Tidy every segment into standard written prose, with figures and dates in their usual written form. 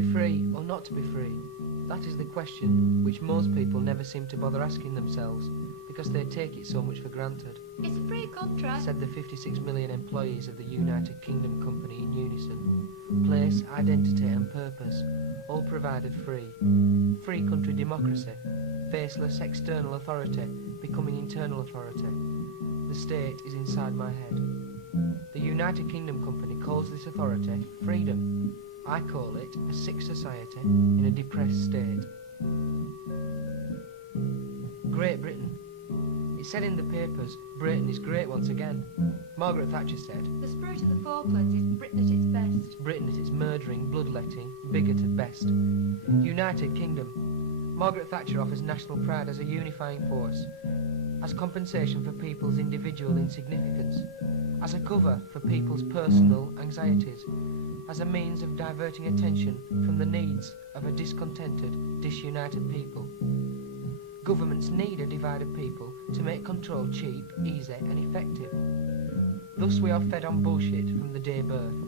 be free or not to be free? That is the question which most people never seem to bother asking themselves because they take it so much for granted. It's a free contract, said the 56 million employees of the United Kingdom Company in unison. Place, identity and purpose, all provided free. Free country democracy, faceless external authority becoming internal authority. The state is inside my head. The United Kingdom Company calls this authority freedom. I call it a sick society in a depressed state. Great Britain. It said in the papers, Britain is great once again. Margaret Thatcher said, the spirit of the Falklands is Britain at its best. Britain at its murdering, bloodletting, bigot at best. United Kingdom. Margaret Thatcher offers national pride as a unifying force, as compensation for people's individual insignificance, as a cover for people's personal anxieties, as a means of diverting attention from the needs of a discontented, disunited people. Governments need a divided people to make control cheap, easy and effective. Thus we are fed on bullshit from the day birth.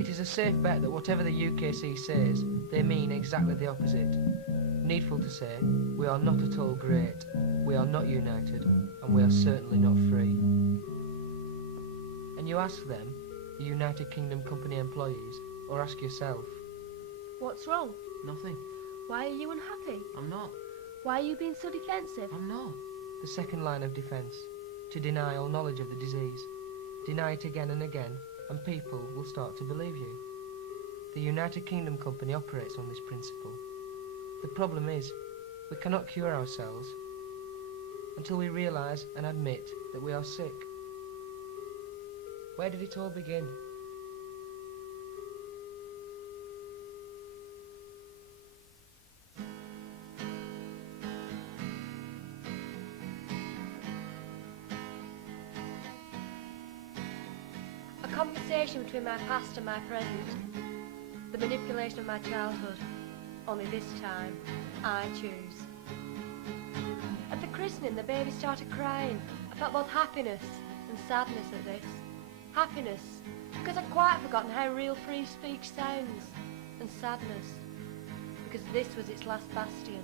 It is a safe bet that whatever the UKC says, they mean exactly the opposite. Needful to say, we are not at all great, we are not united, and we are certainly not free. And you ask them, the United Kingdom Company employees, or ask yourself. What's wrong? Nothing. Why are you unhappy? I'm not. Why are you being so defensive? I'm not. The second line of defence, to deny all knowledge of the disease. Deny it again and again, and people will start to believe you. The United Kingdom Company operates on this principle. The problem is, we cannot cure ourselves until we realise and admit that we are sick. Where did it all begin? A conversation between my past and my present. The manipulation of my childhood. Only this time, I choose. At the christening, the baby started crying. I felt both happiness and sadness at this. Happiness, because I'd quite forgotten how real free speech sounds. And sadness, because this was its last bastion.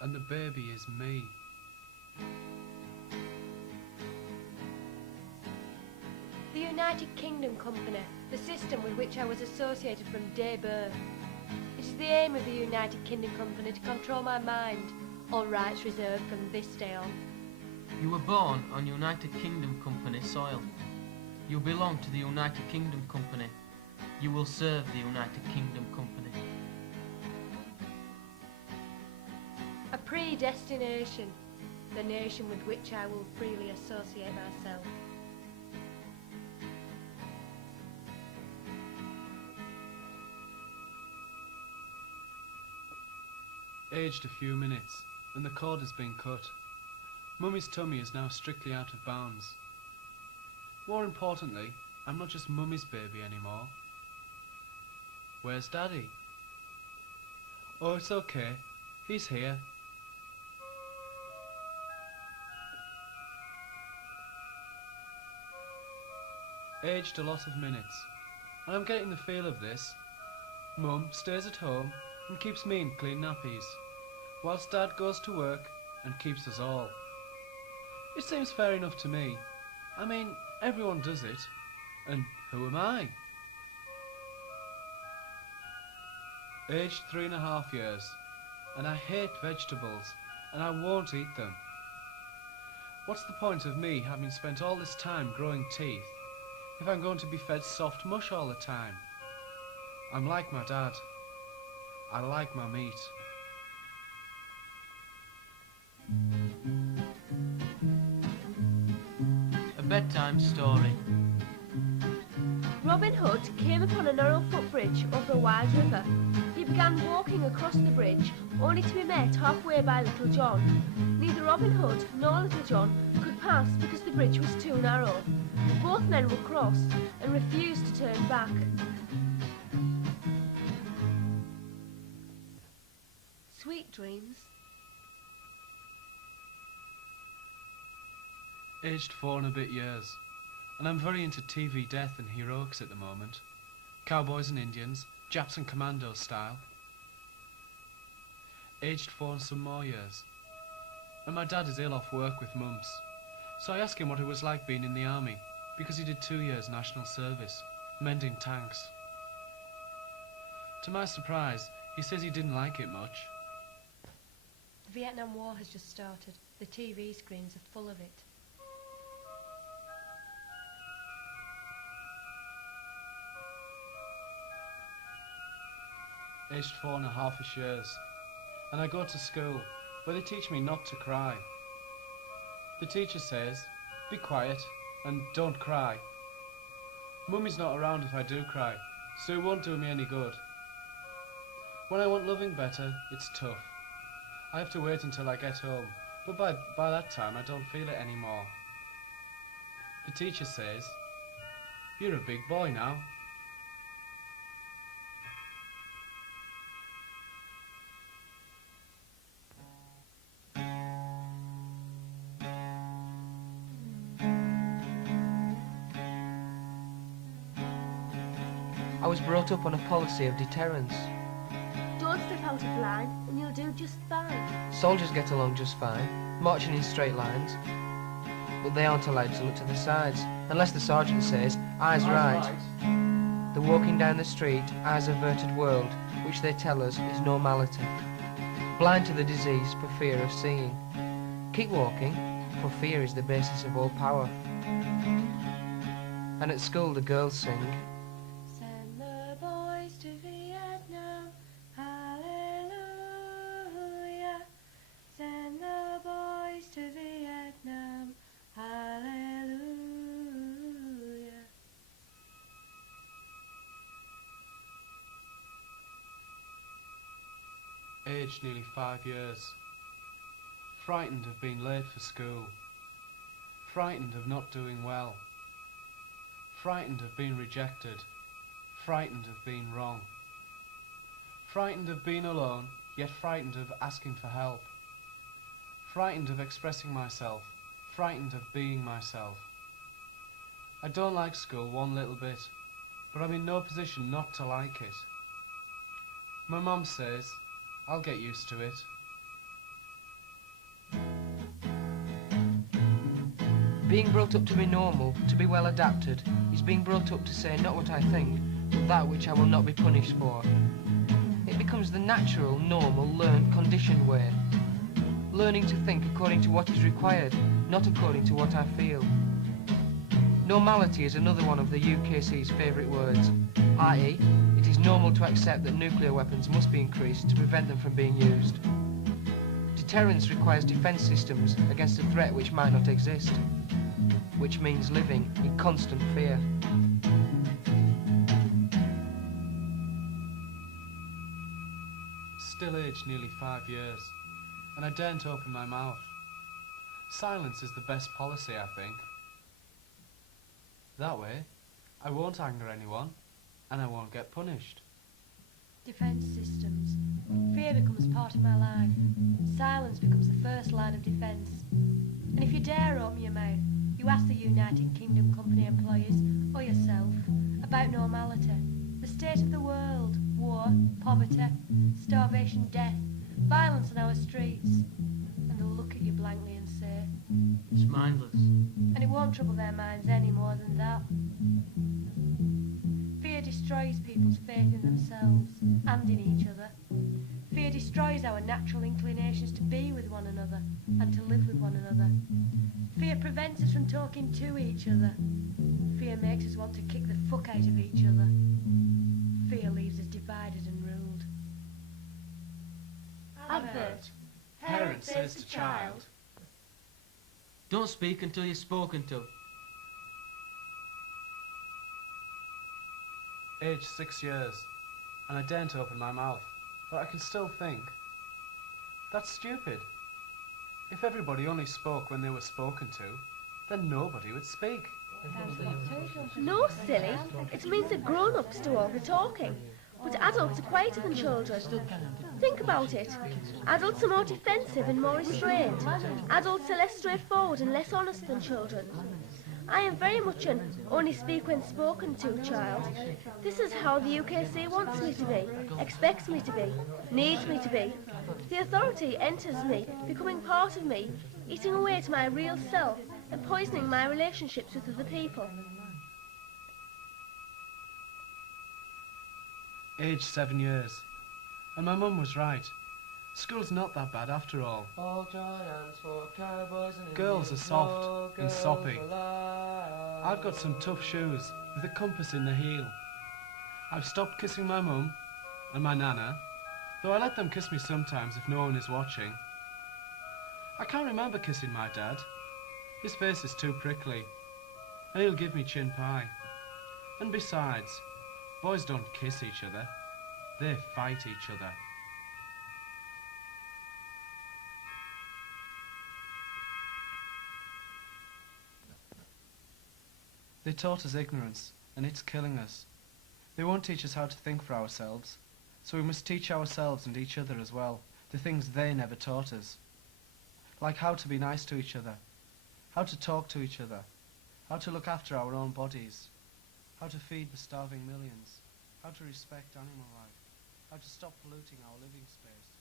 And the baby is me. The United Kingdom Company, the system with which I was associated from day birth. It is the aim of the United Kingdom Company to control my mind, all rights reserved from this day on. You were born on United Kingdom Company soil. You belong to the United Kingdom Company. You will serve the United Kingdom Company. A predestination, the nation with which I will freely associate myself. Aged a few minutes, and the cord has been cut. Mummy's tummy is now strictly out of bounds. More importantly, I'm not just Mummy's baby anymore. Where's Daddy? Oh, it's okay. He's here. Aged a lot of minutes, and I'm getting the feel of this. Mum stays at home and keeps me in clean nappies, whilst Dad goes to work and keeps us all. It seems fair enough to me. I mean, everyone does it, and who am I? Aged 3.5 years, and I hate vegetables, and I won't eat them. What's the point of me having spent all this time growing teeth if I'm going to be fed soft mush all the time? I'm like my dad. I like my meat. A bedtime story. Robin Hood came upon a narrow footbridge over a wide river. He began walking across the bridge, only to be met halfway by Little John. Neither Robin Hood nor Little John could pass because the bridge was too narrow. Both men were cross and refused to turn back. Sweet dreams. Aged 4 and a bit years, and I'm very into TV death and heroics at the moment. Cowboys and Indians, Japs and Commando style. Aged 4 and some more years, and my dad is ill off work with mumps, so I asked him what it was like being in the army, because he did 2 years national service, mending tanks. To my surprise, he says he didn't like it much. The Vietnam War has just started. The TV screens are full of it. Aged 4.5 years, and I go to school where they teach me not to cry. The teacher says, be quiet and don't cry. Mummy's not around if I do cry, so it won't do me any good. When I want loving better, it's tough. I have to wait until I get home, but by that time I don't feel it anymore. The teacher says, you're a big boy now. I was brought up on a policy of deterrence. Don't step out of line and you'll do just fine. Soldiers get along just fine, marching in straight lines, but they aren't allowed to look to the sides, unless the sergeant says, eyes right. The walking down the street, eyes averted world, which they tell us is normality. Blind to the disease for fear of seeing. Keep walking, for fear is the basis of all power. And at school the girls sing, Send the boys to Vietnam, hallelujah. Send the boys to Vietnam, hallelujah. Aged nearly 5 years. Frightened of being late for school. Frightened of not doing well. Frightened of being rejected. Frightened of being wrong. Frightened of being alone, yet frightened of asking for help. Frightened of expressing myself. Frightened of being myself. I don't like school one little bit, but I'm in no position not to like it. My mum says, I'll get used to it. being brought up to be normal, to be well adapted, is being brought up to say not what I think, but that which I will not be punished for. It becomes the natural, normal, learned, conditioned way. Learning to think according to what is required, not according to what I feel. Normality is another one of the UKC's favourite words, i.e., it is normal to accept that nuclear weapons must be increased to prevent them from being used. Deterrence requires defence systems against a threat which might not exist, which means living in constant fear. Still aged nearly 5 years, and I daren't open my mouth. Silence is the best policy, I think. That way, I won't anger anyone, and I won't get punished. Defence systems. Fear becomes part of my life. Silence becomes the first line of defence. And if you dare open your mouth, you ask the United Kingdom Company employers, or yourself, about normality, the state of the world, war, poverty, starvation, death, violence on our streets, and they'll look at you blankly and say, It's mindless. and it won't trouble their minds any more than that. Fear destroys people's faith in themselves and in each other. Fear destroys our natural inclinations to be with one another and to live with one another. Fear prevents us from talking to each other. Fear makes us want to kick the fuck out of each other. Fear leaves us divided and ruled. Advert. Parent says to child. Don't speak until you're spoken to. Aged 6 years, and I daren't open my mouth, but I can still think. That's stupid. If everybody only spoke when they were spoken to, then nobody would speak. No, silly. It means that grown-ups do all the talking. But adults are quieter than children. Think about it. Adults are more defensive and more restrained. Adults are less straightforward and less honest than children. I am very much an only speak when spoken to child. This is how the UKC wants me to be, expects me to be, needs me to be. The authority enters me, becoming part of me, eating away at my real self and poisoning my relationships with other people. Aged 7 years. And my mum was right. School's not that bad after all. Girls are soft and soppy. I've got some tough shoes with a compass in the heel. I've stopped kissing my mum and my nana, though I let them kiss me sometimes if no one is watching. I can't remember kissing my dad. His face is too prickly, and he'll give me chin pie. And besides, boys don't kiss each other, they fight each other. They taught us ignorance, and it's killing us. They won't teach us how to think for ourselves, so we must teach ourselves and each other as well the things they never taught us. Like how to be nice to each other, how to talk to each other, how to look after our own bodies, how to feed the starving millions, how to respect animal life, how to stop polluting our living space.